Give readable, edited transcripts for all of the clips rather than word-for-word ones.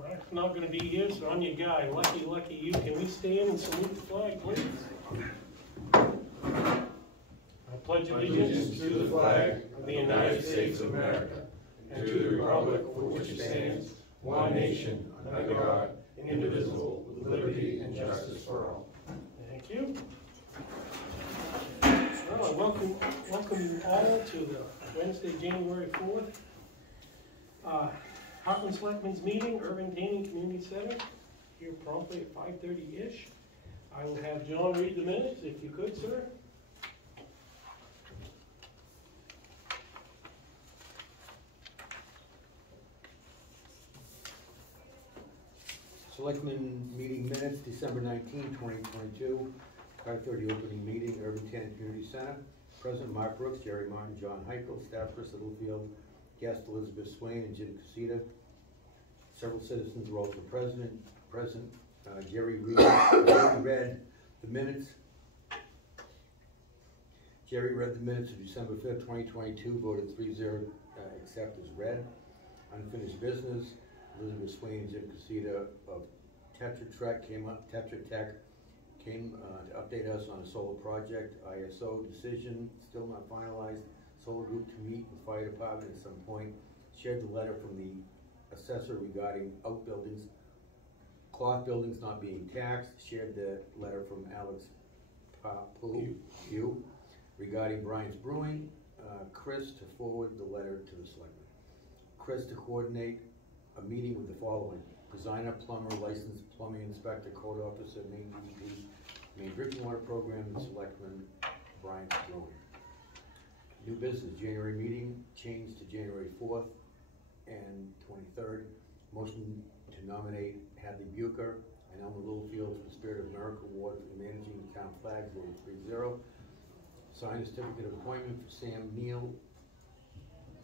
right, Mark's not gonna be here, so I'm your guy. Lucky, lucky you. Can we stand and salute the flag, please? I pledge allegiance to the flag of the United States of America and to the republic for which it stands, one nation, under God, indivisible, with liberty and justice for all. Thank you. Well, welcome you all to the Wednesday, January 4th. Hartland Selectmen's meeting, Urban Gaming Community Center, here promptly at 5:30-ish. I will have John read the minutes, if you could, sir. Selectmen meeting minutes, December 19, 2022, 5:30 opening meeting, Urban Tanning Community Center. President Mark Brooks, Jerry Martin, John Heichel, staff Chris Littlefield, guest Elizabeth Swain and Jim Casita. Several citizens were also present. Jerry read the minutes. Jerry read the minutes of December 5th, 2022, voted 3-0, accept as read. Unfinished business, Elizabeth Swain and Jim Casita of Tetra Tech came to update us on a solar project. ISO decision still not finalized. Solar group to meet with fire department at some point. Shared the letter from the assessor regarding outbuildings, cloth buildings not being taxed. Shared the letter from Alex Pugh regarding Bryant's Brewing. Chris to forward the letter to the selectmen. Chris to coordinate a meeting with the following: designer, plumber, licensed plumbing inspector, code officer, main DEP, main drinking water program, and selectman Bryant's Brewing. New business, January meeting changed to January 4th and 23rd. Motion to nominate Hadley Bucher and Elmer Littlefield for the Spirit of America Award for managing the town flags, voted 3-0. Sign a certificate of appointment for Sam Neal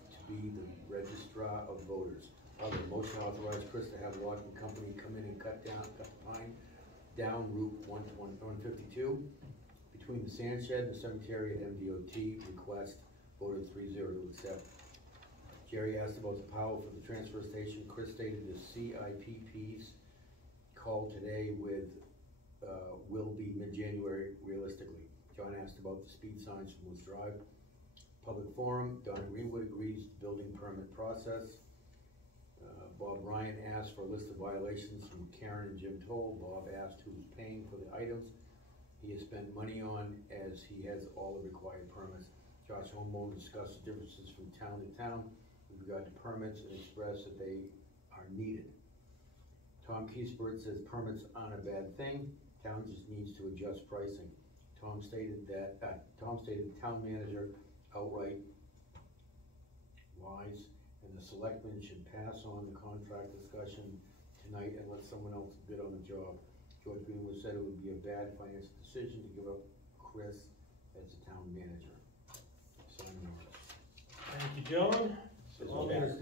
to be the registrar of voters. Other motion authorized Chris to have logging company come in and cut the pine down Route 152 between the sand shed and the cemetery at MDOT. Request voted 3-0 to accept. Jerry asked about the power for the transfer station. Chris stated the CIPP's call today will be mid-January realistically. John asked about the speed signs from Woods Drive. Public forum, Donna Greenwood agrees to building permit process. Bob Ryan asked for a list of violations from Karen and Jim Toll. Bob asked who's paying for the items he has spent money on, as he has all the required permits. Josh Homeowner discussed the differences from town to town with regard to permits and expressed that they are needed. Tom Kiesbert says permits aren't a bad thing. Town just needs to adjust pricing. Tom stated town manager outright lies, and the selectmen should pass on the contract discussion tonight and let someone else bid on the job. George Greenwood said it would be a bad financial decision to give up Chris as the town manager. Signing orders. Thank you, John. Oh, there's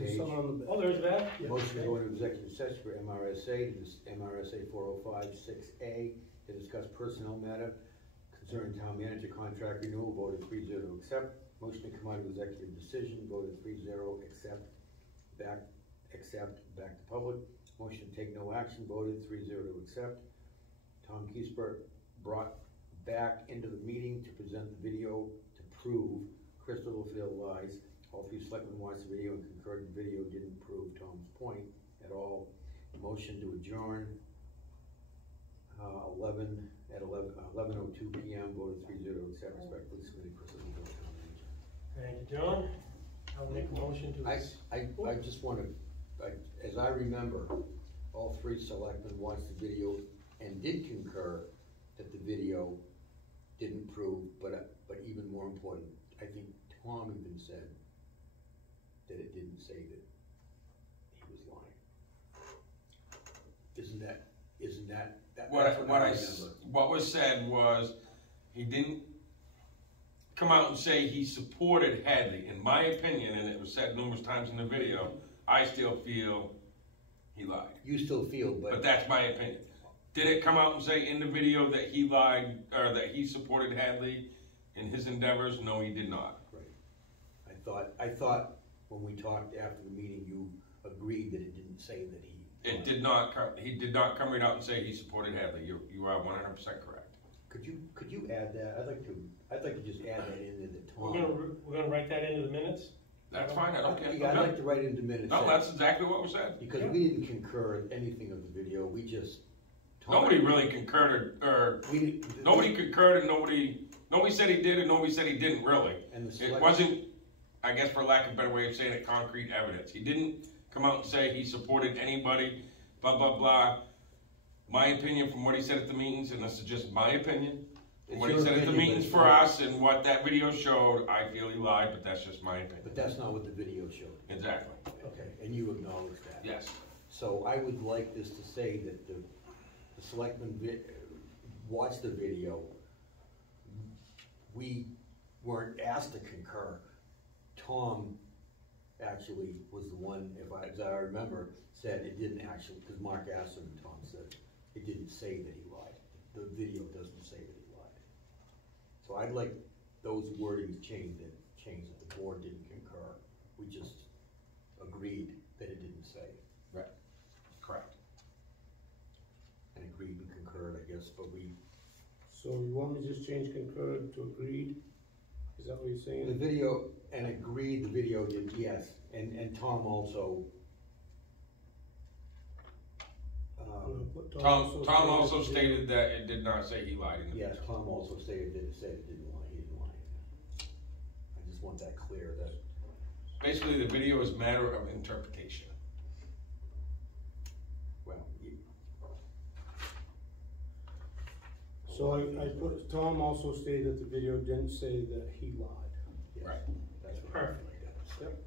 that. Yeah. Motion to go into executive session for MRSA, MRSA 405-6A, to discuss personnel matter concerning town manager contract renewal, voted 3-0 to accept. Motion to come out of executive decision, voted 3-0, accept back to public. Motion to take no action, voted 3-0 to accept. Tom Kiesbert brought back into the meeting to present the video to prove Chris Littlefield lies. All three selectmen watched the video and concurred the video didn't prove Tom's point at all. Motion to adjourn 11:02 p.m. voted 3-0 to accept. Respectfully submitted, Chris Littlefield, town manager. Thank you, John. I'll make a motion to. I just want to, as I remember, all three selectmen watched the video and did concur that the video didn't prove, but even more important, I think Tom even said that it didn't say that he was lying. Isn't that what was said was he didn't come out and say he supported Hadley. In my opinion, and it was said numerous times in the video, I still feel he lied. You still feel, but that's my opinion. Did it come out and say in the video that he lied, or that he supported Hadley in his endeavors? No, he did not. Right. I thought when we talked after the meeting, you agreed that it didn't say that he It did not come, he did not come right out and say he supported Hadley. You are 100% correct. Could you add that? I'd like to just add that into the Tom. We're gonna write that into the minutes? That's fine, I don't care. Yeah, I'd like to write into minutes. No, that's exactly what was said. Because we didn't concur in anything of the video, we just. Nobody really concurred, or nobody concurred, and nobody said he did, and nobody said he didn't really. And it wasn't, I guess for lack of a better way of saying it, concrete evidence. He didn't come out and say he supported anybody, blah, blah, blah. My opinion from what he said at the meetings, and this is just my opinion, from what he said at the meetings for us and what that video showed, I feel he lied, but that's just my opinion. But that's not what the video showed. Exactly. Okay, and you acknowledge that? Yes. So I would like this to say that the selectmen watched the video. We weren't asked to concur. Tom actually was the one, as I remember, said it didn't actually, because Mark asked him, and Tom said it didn't say that he lied. The video doesn't say that he lied. So I'd like those wordings changed that the board didn't concur. We just agreed that it didn't say. Right. Correct. And agreed and concurred, I guess, but we. So you want me to just change concurred to agreed? Is that what you're saying? The video, and agreed, the video did, yes, and Tom also. Tom also stated that it did not say he lied in the Yes, Tom also stated that it said it didn't lie, he didn't lie. I just want that clear, that. Basically, the video is a matter of interpretation. Well, So I put, Tom also stated that the video didn't say that he lied. yes, Right. That's what Perfect. I like that. Yep,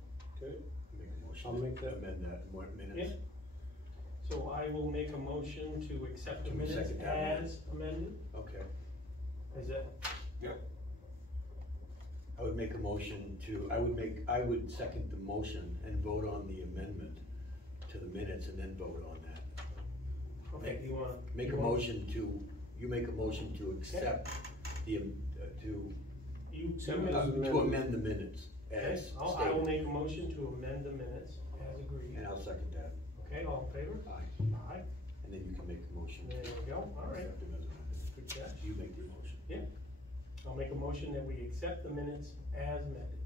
okay. Make a motion. I'll make that. Amend that in 1 minute. Yeah. So I will make a motion to accept the To minutes second that. as amended. Okay. Is that, I would make a motion to, I would second the motion and vote on the amendment to the minutes and then vote on that. okay, you want? Make a motion to, you make a motion to accept the, to amend the minutes as Okay, I will make a motion to amend the minutes as agreed. And I'll second that. Okay, all in favor? Aye. Aye. And then you can make a motion. There we go, all right. Accept them as amended. Good catch. You make the motion. Yeah. I'll make a motion that we accept the minutes as amended.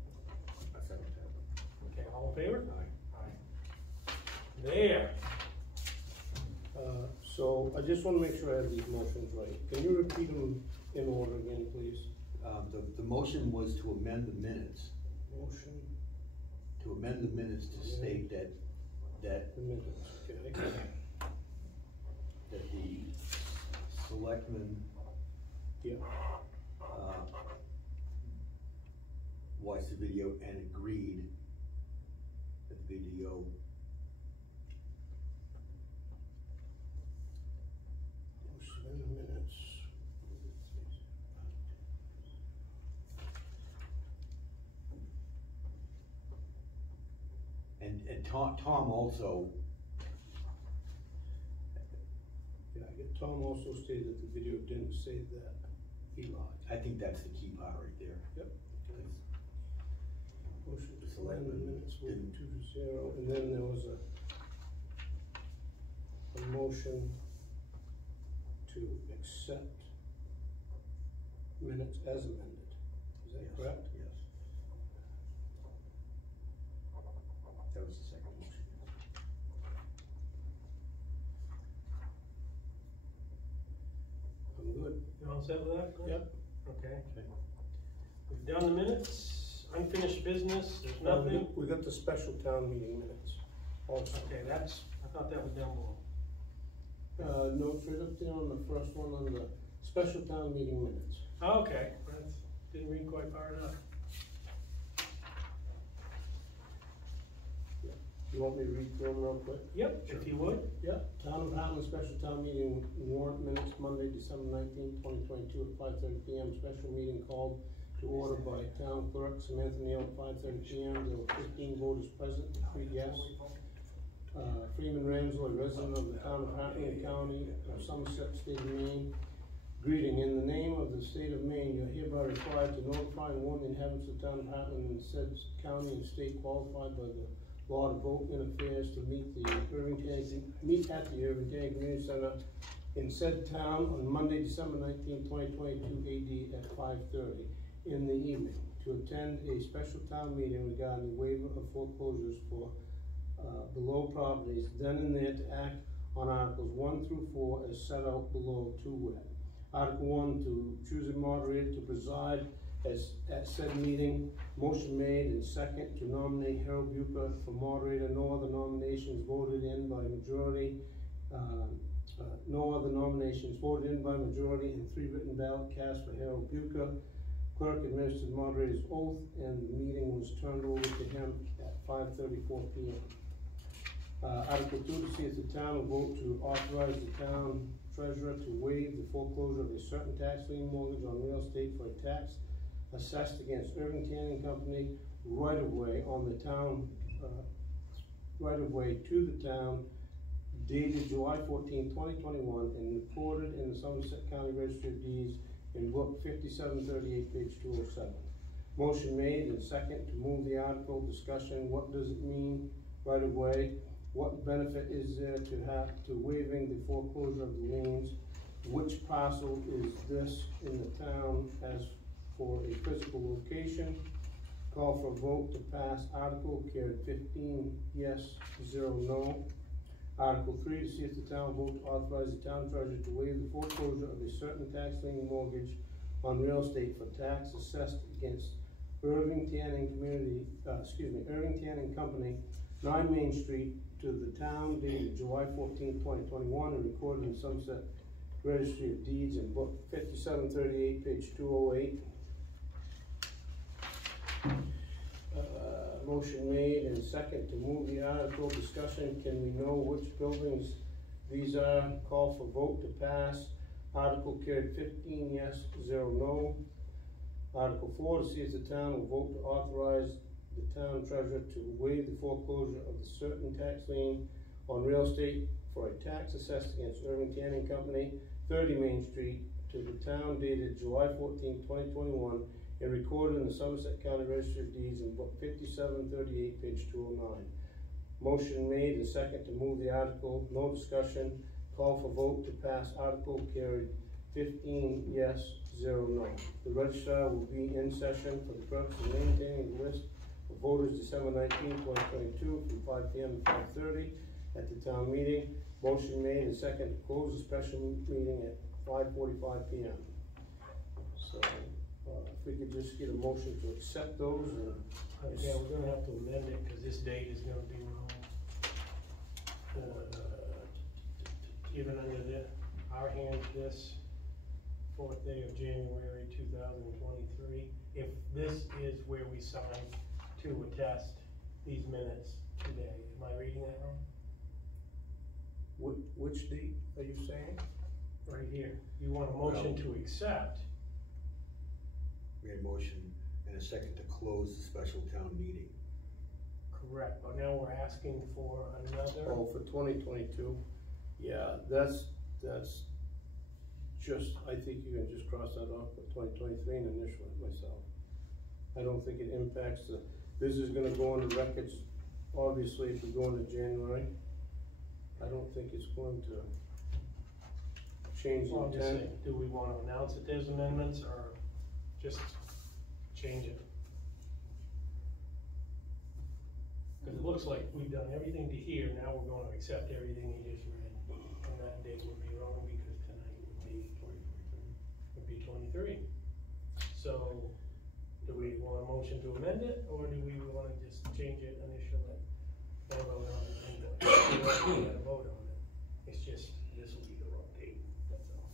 I second that. Okay, all in favor? Aye. Aye. There. So I just wanna make sure I have these motions right. Can you repeat them in order again, please? The motion was to amend the minutes, Motion, to amend the minutes to state that the minutes, okay. that the selectmen Yeah. watched the video and agreed that the video Motion in the minutes. and Tom also, Yeah, I get Tom also stated that the video didn't say that he lied. I think that's the key part right there. Yep. Motion The to amend the selectmen minutes with didn't- 2-0, and then there was a motion to accept minutes as amended. Is that Yes, correct? Yes. That was the second motion. I'm good. You all set with that? Yep. Okay. Okay. We've done the minutes, unfinished business, there's nothing. We got the special town meeting minutes also. Okay, I thought that was down below. No, it's right up there on the first one on the special town meeting minutes. Okay, didn't read quite far enough. You want me to read through them real quick? Yep, if you would. Yep, Town of Hartland special town meeting warrant minutes, Monday, December 19th, 2022 at 5:30 PM. Special meeting called to order by town clerk Samantha Neal at 5:30 PM. There were 15 voters present, 3 yes. Freeman Ramsey, a resident of the town of Hartland County of Somerset, state of Maine. Greeting, in the name of the state of Maine, you're hereby required to notify and warn the inhabitants of the town of Hartland and said county and state qualified by the law to vote in affairs to meet the hearing meet at the Irving Tank Community Center in said town on Monday, December 19, 2022 AD at 5:30 in the evening to attend a special town meeting regarding the waiver of foreclosures for below properties, then and there to act on Articles 1 through 4 as set out below to wit. Article 1, to choose a moderator to preside at said meeting. Motion made and second to nominate Harold Bucher for moderator. No other nominations voted in by majority. No other nominations voted in by majority, and 3 written ballot cast for Harold Bucher. Clerk administered moderator's oath, and the meeting was turned over to him at 5:34 p.m. Article 2, to see if the town will vote to authorize the town treasurer to waive the foreclosure of a certain tax lien mortgage on real estate for a tax assessed against Irving Tanning Company right-of-way on the town, right-of-way to the town, dated July 14, 2021, and recorded in the Somerset County Registry of Deeds in book 5738, page 207. Motion made and second to move the article. Discussion: what does it mean right-of-way? What benefit is there to waiving the foreclosure of the liens? Which parcel is this in the town as for a physical location? Call for a vote to pass article. Carried 15 yes, 0 no. Article 3, to see if the town will vote to authorize the town treasurer to waive the foreclosure of a certain tax lien mortgage on real estate for tax assessed against Irving Tanning Company, 9 Main Street, to the town, dated July 14, 2021, and recorded in Somerset Registry of Deeds in book 5738, page 208. Motion made and second to move the article. Discussion: can we know which buildings these are? Call for vote to pass article. Carried 15 yes, 0 no. Article 4, to see if the town will vote to authorize the town treasurer to waive the foreclosure of the certain tax lien on real estate for a tax assessed against Irving Tanning Company, 30 Main Street, to the town, dated July 14, 2021, and recorded in the Somerset County Registry of Deeds in book 5738, page 209. Motion made and second to move the article. No discussion. Call for vote to pass article. Carried 15 yes, 0 no. The registrar will be in session for the purpose of maintaining the list of voters December 19, 2022 from 5 p.m. to 5:30 at the town meeting. Motion made and second to close the special meeting at 5:45 p.m. So if we could just get a motion to accept those. Okay, we're gonna have to amend it because this date is gonna be wrong. Given under our hands this 4th day of January 2023, if this is where we sign to attest these minutes today, am I reading that wrong? Which date are you saying? Right here, you want a motion to accept. We had a motion and a second to close the special town meeting. Correct, but now we're asking for another. Oh, for 2022. Yeah, that's just, I think you can just cross that off with 2023 and initial it myself. I don't think it impacts this is gonna go on the records, obviously, if we go into January. I don't think it's going to change the Well, I'm just intent. saying, do we want to announce that there's amendments or just change it? Because it looks like we've done everything to here, now we're going to accept everything you just read. And that date would be wrong because tonight would be 23. So, do we want a motion to amend it, or do we want to just change it initially? And vote on it anyway. We don't have to vote on it. It's just, this will be the wrong date, that's all.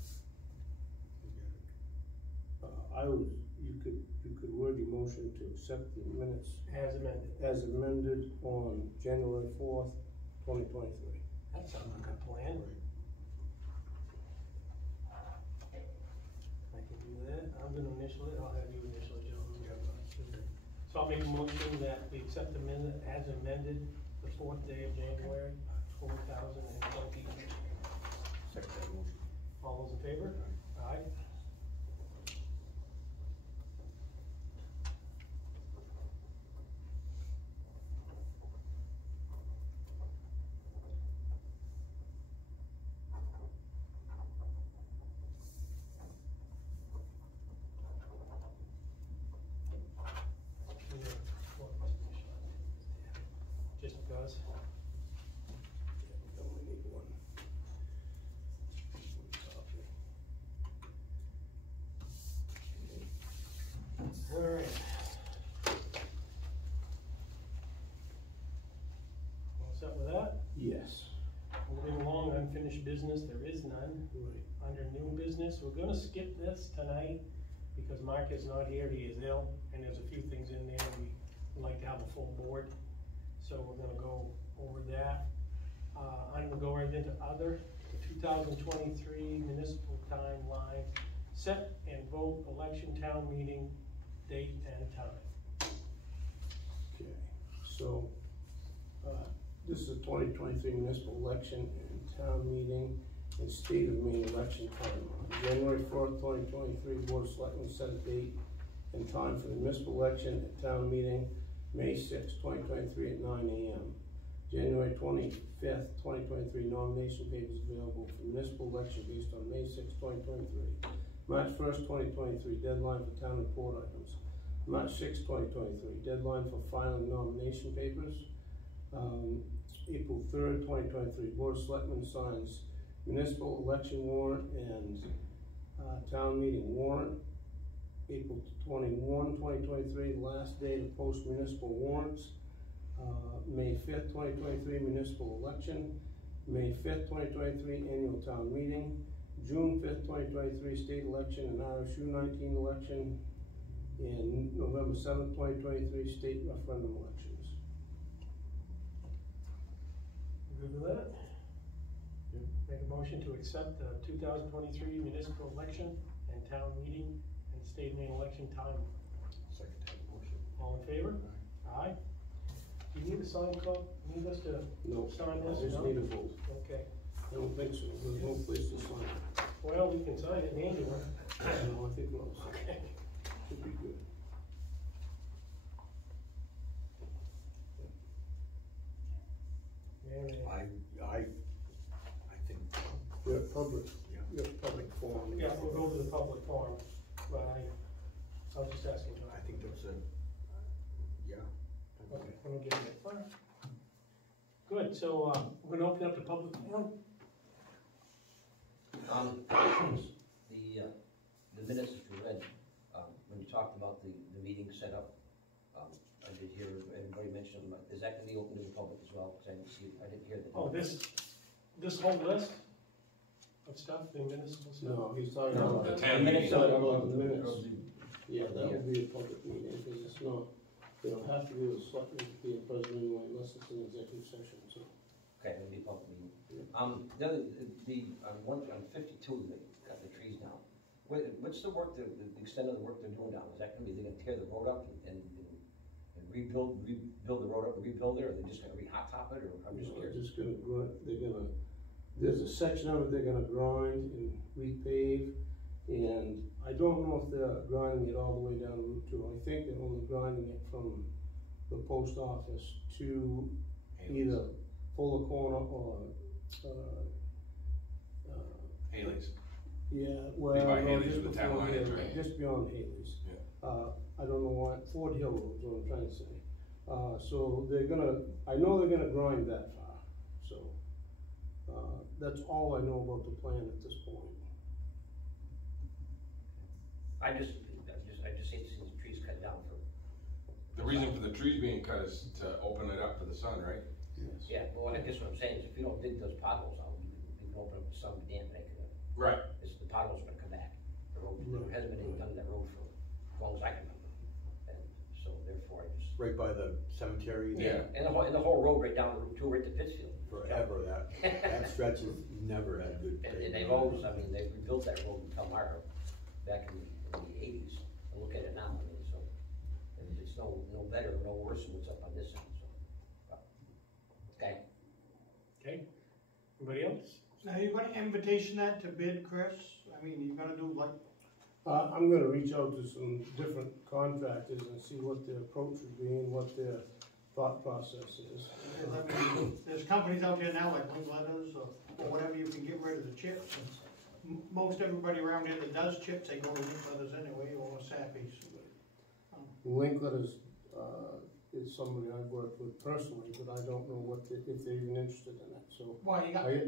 You could word your motion to accept the minutes As amended. on January 4th, 2023. That sounds like a plan. I can do that. I'm gonna initial it. I'll have you initial it, Joe. So I'll make a motion that we accept the minute as amended the 4th day of January, 2020. Second that motion. All those in favor? Aye. Yes. Moving along, unfinished business, there is none. Right. Under new business, we're gonna skip this tonight because Mark is not here, he is ill, and there's a few things in there we would like to have a full board. So we're gonna go over that. I'm gonna go right into other, the 2023 municipal timeline, set and vote election town meeting date and time. Okay, so, this is a 2023 municipal election and town meeting and state of Maine election timeline. January 4th, 2023, Board of Selectmen set a date and time for the municipal election and town meeting, May 6th, 2023 at 9 a.m. January 25th, 2023, nomination papers available for municipal election based on May 6th, 2023. March 1st, 2023, deadline for town report items. March 6th, 2023, deadline for filing nomination papers. April 3rd, 2023, Board of Selectmen signs municipal election warrant and town meeting warrant. April 21, 2023, last day to post municipal warrants. May 5th, 2023, municipal election. May 5th, 2023, annual town meeting. June 5th, 2023, state election and RSU 19 election. And November 7th, 2023, state referendum elections. Good with that? Yep. Make a motion to accept the 2023 municipal election and town meeting and state main election time. Second time motion. All in favor? Aye. Do you need a sign copy? Need us to No, sign I this? just No? need a vote. Okay. I don't think so, there's no place to sign it. Well, we can sign it manually. No, I think we're all set. Okay. Should be good. Mary, I think, You're a public, yeah. you're a public forum. yeah, we'll go to the public forum, but I'll just ask him. I think that's a, yeah. Okay, let me get it. Good, so, we're gonna open up the public forum. The minutes that you read, when you talked about the meeting setup, I did hear everybody mention, is that gonna be open to the public as well? Cause I didn't hear that. Oh, this whole list of stuff, the municipal stuff? No, he's talking No, about. the town meeting. He's talking about the minutes. Yeah, that would be a public meeting, because it's not, they don't have to be with selectmen to be a president anyway, unless it's an executive session, so. Okay, it'll be a public meeting. Yeah. On 52, they got the trees down. What's the work, the extent of the work they're doing down? Is that gonna be, they're gonna tear the road up and rebuild the road up and rebuild it, or they're just gonna re-hot top it, or I'm just They're curious? just gonna grind, there's a section of it they're gonna grind and repave, and I don't know if they're grinding it all the way down Route 2. I think they're only grinding it from the post office to either Fuller Corner or, Haley's. yeah, well, Levi no, Haley's just with the town before line is, Haley's, right? just beyond Haley's. Yeah. I don't know what, Ford Hill Road is what I'm trying to say. So they're gonna, I know they're gonna grind that far, so, that's all I know about the plan at this point. I just hate to see the trees cut down for. The reason for the trees being cut is to open it up for the sun, right? Yes. Yeah, well, I guess what I'm saying is if you don't dig those potholes out, you can open up the summer dam and Right. the potholes are gonna come back. The road, there hasn't been anything done to that road for as long as I can remember. And so therefore I just. Right by the cemetery. Yeah. And the whole road right down Route 2 right to Pittsfield. Forever, that stretch has never had good. And they've always, I mean, they've rebuilt that road in Palmyra back in the 80s. And look at it now, I mean, so, and it's no better, no worse than what's up on this end, so. Okay. Okay, anybody else? Now, you're gonna invitation that to bid, Chris? I mean, you're gonna do like, I'm gonna reach out to some different contractors and see what their approach would be and what their thought process is. I mean, there's companies out there now like Linkletters or whatever, you can get rid of the chips. And most everybody around here that does chips, they go to Linkletters anyway, or Sappy's. Linkletters, is somebody I've worked with personally, but I don't know if they're even interested in it, so. Well, you got, I-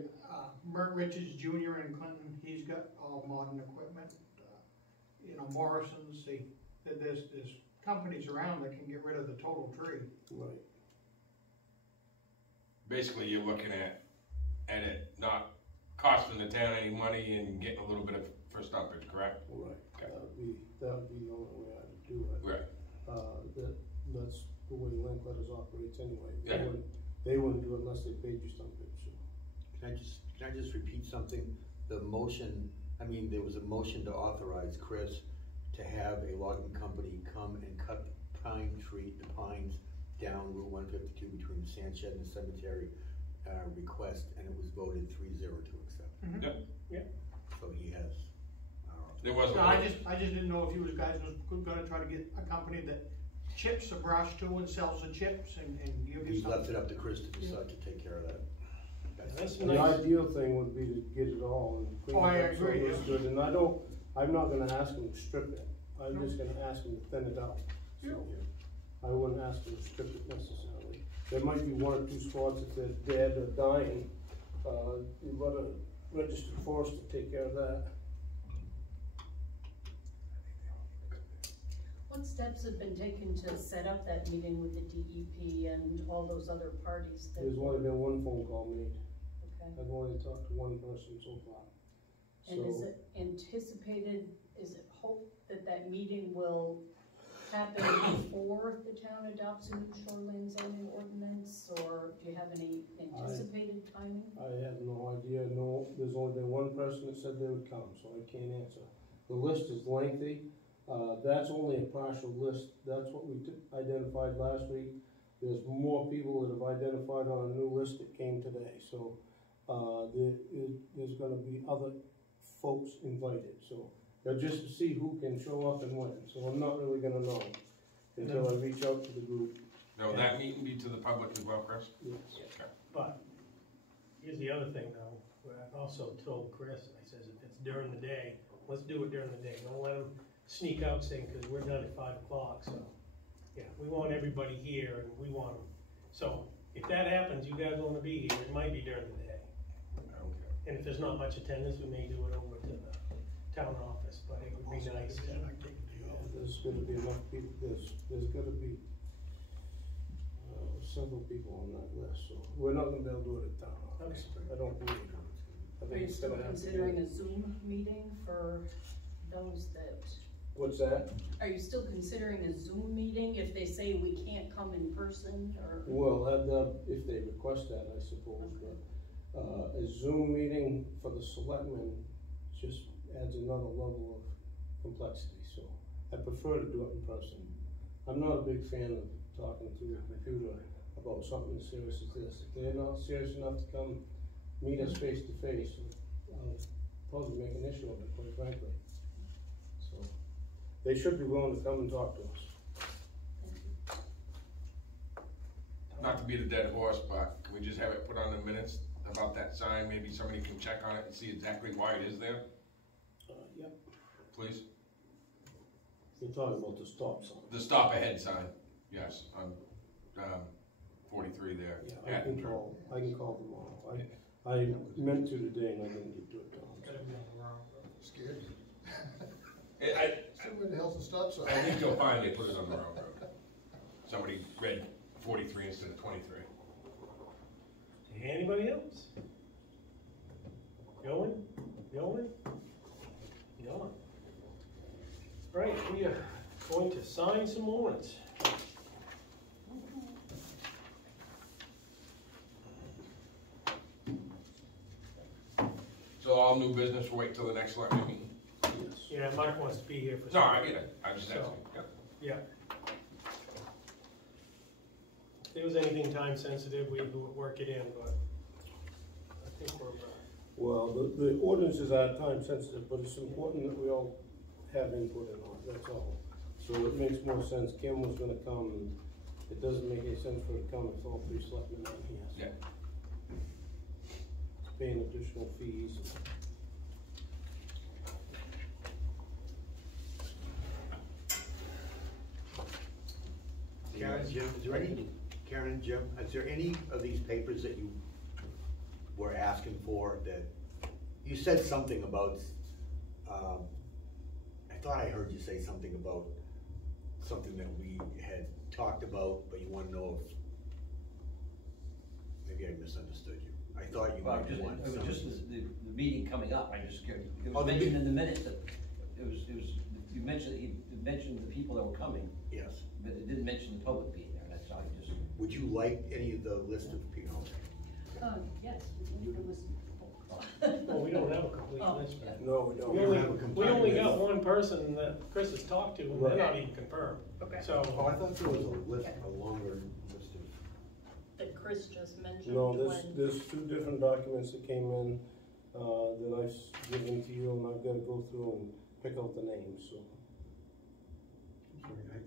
Mert Richards Jr. in Clinton, he's got all modern equipment. Morrison's, there's companies around that can get rid of the total tree. Right. basically you're looking at it not costing the town any money and getting a little bit of for stumpage, correct? Right, Okay. that would be the only way I would do it. Right. That's the way Linkletters operates anyway. Yeah. They wouldn't do it unless they paid you stumpage, so. Can I just repeat something? The motion, there was a motion to authorize Chris to have a logging company come and cut the pines down Route 152 between the sand shed and the cemetery, request, and it was voted 3-0 to accept. Mhm. Yep. Yeah. So he has, There wasn't. No, I just didn't know if you guys was gonna try to get a company that chips the brush too and sells the chips and give you he's left something. it up to Chris to decide to take care of that. That's The nice. ideal thing would be to get it all and clean Oh, I it up so agree, it looks yeah. good, and I'm not gonna ask them to strip it, I'm just gonna ask them to thin it out. So, I wouldn't ask them to strip it necessarily. There might be one or two spots if they're dead or dying, you let a registered forester take care of that. What steps have been taken to set up that meeting with the DEP and all those other parties that? There's only been one phone call made, Okay. I've only talked to one person so far. And is So, it anticipated, is it hoped that that meeting will happen before the town adopts a new shoreline zoning ordinance? Or do you have any anticipated timing? I have no idea, no, there's only been one person that said they would come, so I can't answer. The list is lengthy, that's only a partial list, that's what we identified last week. There's more people that have identified on a new list that came today, so, there's gonna be other folks invited, so. They'll just see who can show up and when, so I'm not really gonna know until I reach out to the group. No, that meeting be to the public as well, Chris? Yes. Okay. But, here's the other thing though, where I also told Chris, I says, if it's during the day, let's do it during the day, don't let them sneak out saying, cause we're done at 5 o'clock, so. Yeah, we want everybody here and we want them, so, if that happens, you guys wanna be here, it might be during the day. Okay. And if there's not much attendance, we may do it over to the town office, but it would be nice to. There's gonna be enough people, there's gonna be, several people on that list, so we're not gonna be able to do it at town office. I don't believe it. I Are think you it's still gonna have to considering be. a Zoom meeting for those that, What's that? are you still considering a Zoom meeting if they say we can't come in person or? Well, if they request that, I suppose, but, a Zoom meeting for the selectmen just adds another level of complexity, so I prefer to do it in person. I'm not a big fan of talking through a computer about something as serious as this. If they're not serious enough to come meet us face to face, I'll probably make an issue of it, quite frankly. So, they should be willing to come and talk to us. Not to beat a dead horse, but can we just have it put on the minutes about that sign? Maybe somebody can check on it and see exactly why it is there, Yep. please? You're talking about the stop sign. The stop ahead sign, yes, on, 43 there. Yeah, Yeah. I can call tomorrow. I meant to today and I didn't get to it, Tom. Scared. I So where the hell's the stop sign? think you'll find they put it on the wrong road. Somebody read 43 instead of 23. Anybody else? Going? Going? Right, we are going to sign some warrants. So all new business, we'll wait till the next selectmen meeting? Yes. Yeah, Mike wants to be here for. No, I get it, I'm just asking, yep. Yeah. If there was anything time sensitive, we would work it in, but I think we're, Well, the ordinances are time sensitive, but it's important that we all have input in on it, that's all. So it makes more sense, Kim was gonna come, and it doesn't make any sense for her to come if all 3 selectmen are here. Yeah. Paying additional fees. Karen, Jim, is there any of these papers that you were asking for that, you said something about, I thought I heard you say something about something that we had talked about, but you wanna know if Maybe I misunderstood you. I thought you Well, might want it was some. just the meeting coming up, I just, it Oh, was the mentioned in the minutes that, you mentioned the people that were coming, Yes. but it didn't mention the public being there, that's all, I just. Would you like any of the list of people? Yes, we can listen. Well, we don't have a complete Oh, list. yeah. No, we don't. We only got one person that Chris has talked to, and they're not even confirmed. Okay. So, Oh, I thought there was a list, a longer list of. That Chris just mentioned No, when. there's two different documents that came in, that I've given to you, and I've gotta go through and pick out the names, so. Sorry,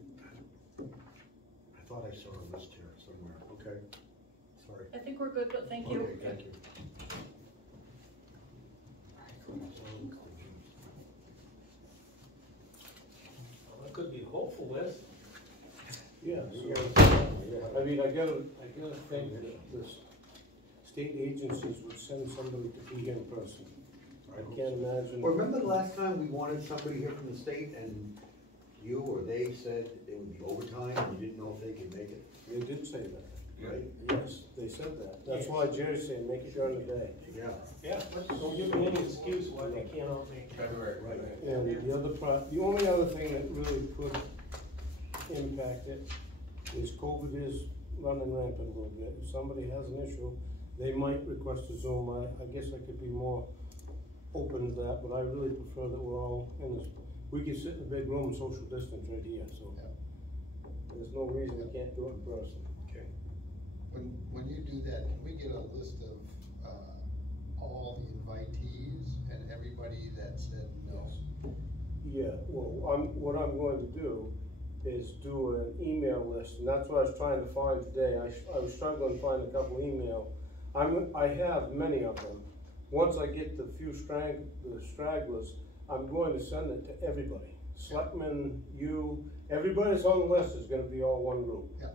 I thought I saw a list here somewhere. Okay, sorry. I think we're good, but thank you. Okay, thank you. that could be a hopeful list. Yeah, I mean, I gotta think that the state agencies would send somebody to be here in person. I can't imagine. Well, remember the last time we wanted somebody here from the state and you or they said it would be overtime and you didn't know if they could make it? They did say that, Yeah. right? Yes, they said that. That's why Jerry's saying, make it during the day. Yeah. Yeah, don't give me any excuse why they cannot make it. February. Right. And the other part, the only other thing that really could impact it is COVID is running rampant a little bit. If somebody has an issue, they might request a Zoom. I guess I could be more open to that, but I really prefer that we're all in this, we can sit in a big room, social distance right here, so. There's no reason we can't do it in person. Okay. When you do that, can we get a list of, all the invitees and everybody that said no? Yeah, well, what I'm going to do is do an email list, and that's what I was trying to find today. I was struggling to find a couple email. I have many of them. Once I get the few stragglers, I'm going to send it to everybody. Selectmen, you, everybody that's on the list is gonna be all one group. Yeah.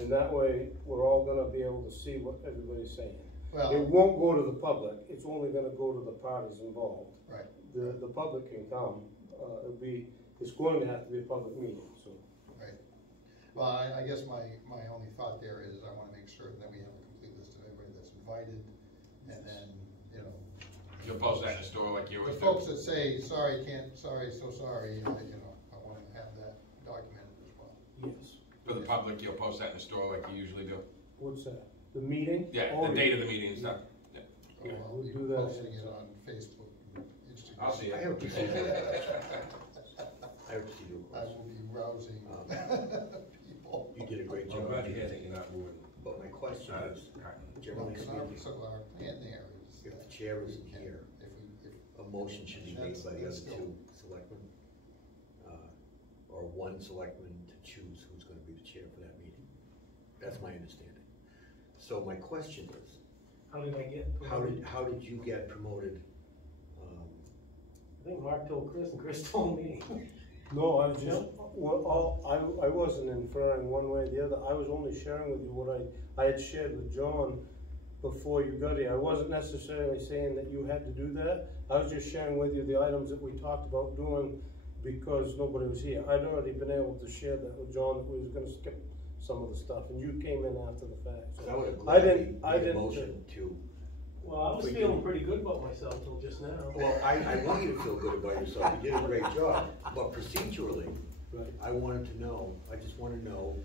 And that way, we're all gonna be able to see what everybody's saying. Well, It won't go to the public, it's only gonna go to the parties involved. right. The public can come, it's going to have to be a public meeting, so. Right. Well, I guess my only thought there is I wanna make certain that we have a complete list of everybody that's invited, and then, you know. You'll post that in the store like you The always do. folks that say, sorry, so sorry, I wanna have that documented as well. Yes. For the public, you'll post that in the store like you usually do. What's that? The meeting? Yeah, Oh, the date of the meeting and stuff. Yeah. Yeah, I'll we'll be do that. posting it on Facebook and Instagram. I'll see I it. hope you see that. I hope you see I will be rousing people. You did a great I'm job. glad to hear that you're not moving. But my question is, Well, generally because speaking, so our plan there is. if that the chair we isn't can- here, if a motion should be made by the other That's two selectmen, or one selectman to choose who's gonna be the chair for that meeting. That's my understanding. So my question is, How did I get? how did you get promoted? I think Mark told Chris and Chris told me. No, I was just, I wasn't inferring one way or the other, I was only sharing with you what I had shared with John before you got here. I wasn't necessarily saying that you had to do that, I was just sharing with you the items that we talked about doing because nobody was here. I'd already been able to share that with John, that we was gonna skip some of the stuff, and you came in after the fact. So I would have I gladly didn't- made a motion to. Well, I was feeling pretty good about myself till just now. Well, I want you to feel good about yourself, you did a great job, but procedurally, Right. I wanted to know, I just wanna know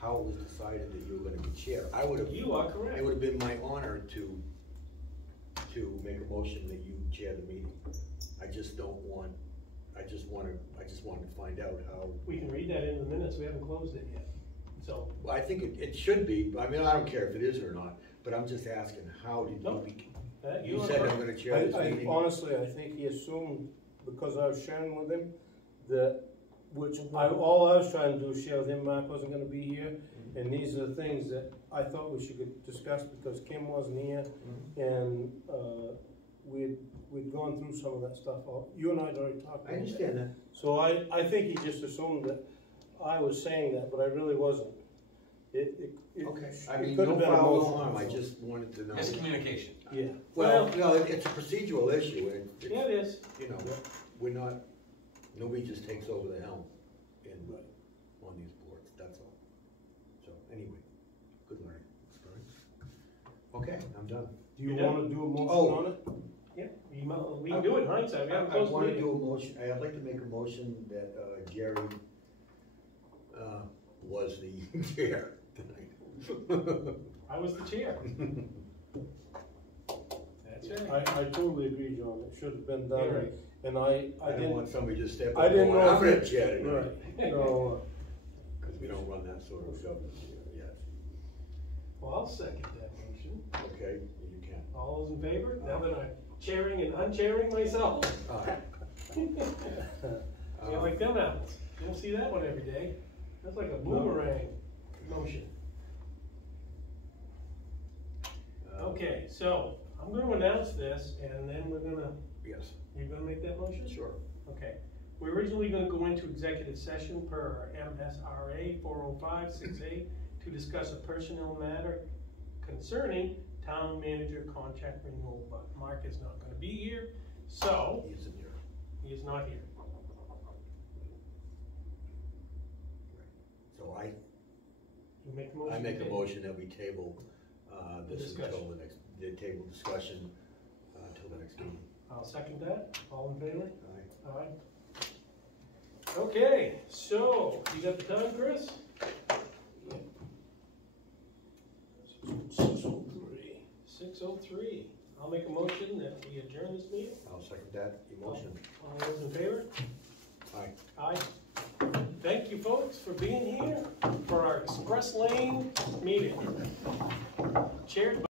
how it was decided that you were gonna be chair. I would have. You are correct. It would have been my honor to make a motion that you chair the meeting. I just wanted to find out how. We can read that in the minutes, we haven't closed it yet, so. Well, I think it should be, I mean, I don't care if it is or not, but I'm just asking, how did No. you said I'm gonna chair this meeting? Honestly, I think he assumed, because I was sharing with him, that, all I was trying to do is share with him, Mark wasn't gonna be here, and these are the things that I thought we should discuss, because Kim wasn't here, and, we'd gone through some of that stuff, you and I had already talked about I that. understand that. So I think he just assumed that I was saying that, but I really wasn't. Okay, I it mean, could no have been a foul, no motion, harm, I so. just wanted to know. Miscommunication. Yeah. Well, no, it's a procedural issue, and Yeah, it is. you know, we're not, nobody just takes over the helm on these boards, that's all. So, anyway, good learning experience. Okay, I'm done. Do you You done? wanna do a motion Oh. on it? Yeah, we can do it in hindsight, we haven't I closed the wanna meeting. do a motion, I'd like to make a motion that, Jerry, was the chair tonight. I was the chair. That's I right. totally agree, John, it should have been You're done, right. and I didn't want didn't, somebody just step up. I didn't going, know. I'm gonna chair tonight. Right, no, Cause we don't run that sort of government here, yes. Well, I'll second that motion. Okay, you can. All those in favor? Now that I'm chairing and unchairing myself. All right. You like them apples. You don't see that one every day. That's like a boomerang motion. Okay, so I'm gonna announce this and then we're gonna, Yes, you're gonna make that motion? sure. Okay. We're originally gonna go into executive session per our MSRA 405-6A to discuss a personnel matter concerning town manager contract renewal, but Mark is not gonna be here, so He isn't here. he is not here. So You make the motion. I make a okay? motion that we table, this discussion. until the next, the table discussion, till the next meeting. I'll second that. All in favor? All right. Aye. Okay, so, you got the time, Chris? 6:03. 6:03. I'll make a motion that we adjourn this meeting. I'll second that emotion. All those in favor? Aye. Aye. Thank you, folks, for being here for our Express Lane meeting. Chaired by